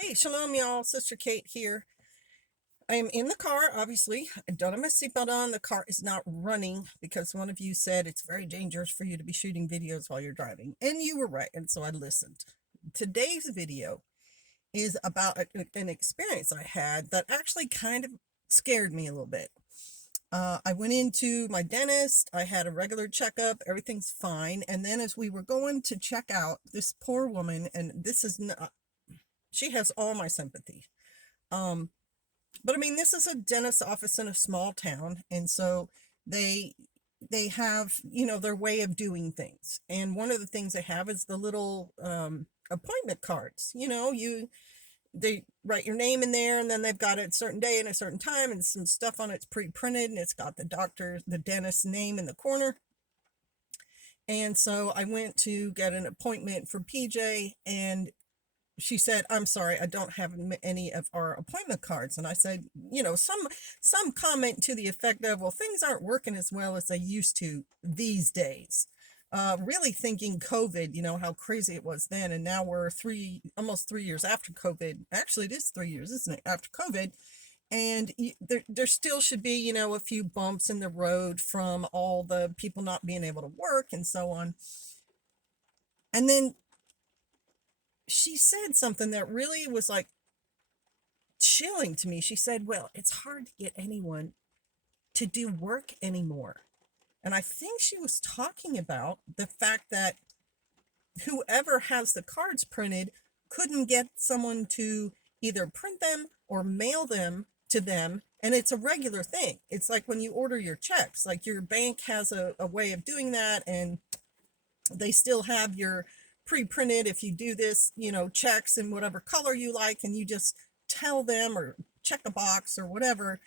Hey, shalom, y'all. Sister Kate here. I am in the car, obviously. I don't have my seatbelt on. The car is not running because one of you said it's very dangerous for you to be shooting videos while you're driving. And you were right. And so I listened. Today's video is about an experience I had that actually kind of scared me a little bit. I went into my dentist. I had a regular checkup. Everything's fine. And then as we were going to check out, this poor woman, and this is not, she has all my sympathy. Um, but I mean, this is a dentist office in a small town, and so they they have, their way of doing things. And one of the things they have is the little appointment cards. They write your name in there, and then they've got it a certain day and a certain time, and some stuff on it's pre-printed, and it's got the dentist's name in the corner. And so I went to get an appointment for PJ, and she said, "I'm sorry, I don't have any of our appointment cards." And I said, some comment to the effect of, "Well, things aren't working as well as they used to these days." Really thinking COVID, how crazy it was then, and now we're almost 3 years after COVID. Actually, it is 3 years, isn't it, after COVID? And there still should be, a few bumps in the road from all the people not being able to work and so on. And then she said something that really was like chilling to me. She said, "Well, it's hard to get anyone to do work anymore." And I think she was talking about the fact that whoever has the cards printed couldn't get someone to either print them or mail them to them. And it's a regular thing. It's like when you order your checks, like your bank has a way of doing that, and they still have your pre-printed, if you do this, checks in whatever color you like, and you just tell them or check a box or whatever,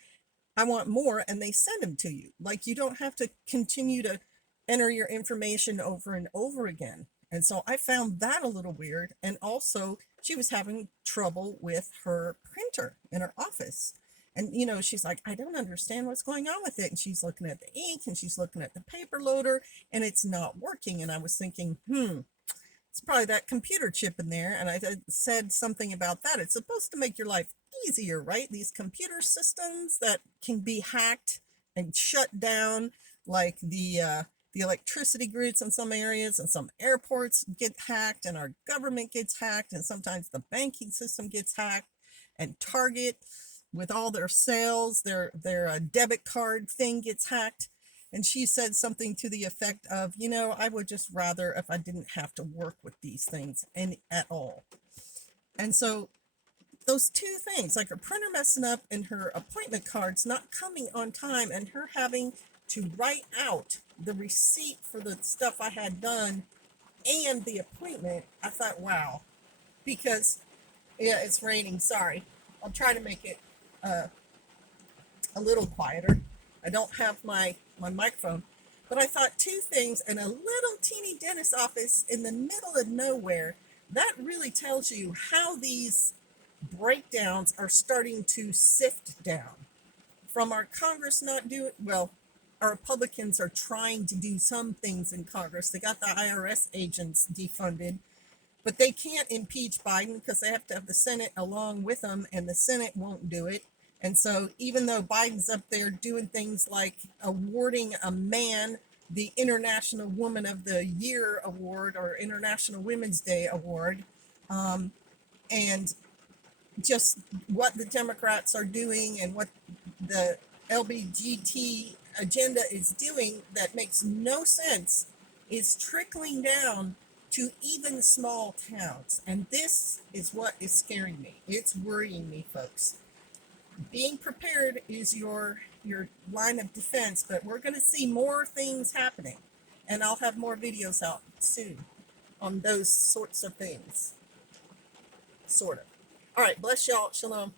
"I want more," and they send them to you. Like, you don't have to continue to enter your information over and over again. And so I found that a little weird. And also, she was having trouble with her printer in her office. And, she's like, "I don't understand what's going on with it." And she's looking at the ink, and she's looking at the paper loader, and it's not working. And I was thinking, it's probably that computer chip in there. And I said something about that. It's supposed to make your life easier, right? These computer systems that can be hacked and shut down, like the electricity grids in some areas, and some airports get hacked, and our government gets hacked, and sometimes the banking system gets hacked, and Target, with all their sales, their debit card thing gets hacked. And she said something to the effect of, "I would just rather if I didn't have to work with these things at all." And so those two things, like her printer messing up and her appointment cards not coming on time, and her having to write out the receipt for the stuff I had done and the appointment, I thought, wow. Because, yeah, it's raining. Sorry. I'll try to make it uh, a little quieter. I don't have my microphone. But I thought two things in a little teeny dentist office in the middle of nowhere. That really tells you how these breakdowns are starting to sift down. From our Congress not doing, well, our Republicans are trying to do some things in Congress. They got the IRS agents defunded, but they can't impeach Biden because they have to have the Senate along with them, and the Senate won't do it. And so even though Biden's up there doing things like awarding a man the International Woman of the Year award or International Women's Day award, and just what the Democrats are doing and what the LBGT agenda is doing that makes no sense, is trickling down to even small towns. And this is what is scaring me. It's worrying me, folks. Being prepared is your line of defense, but we're going to see more things happening. And I'll have more videos out soon on those sorts of things. Sort of. All right, bless y'all. Shalom.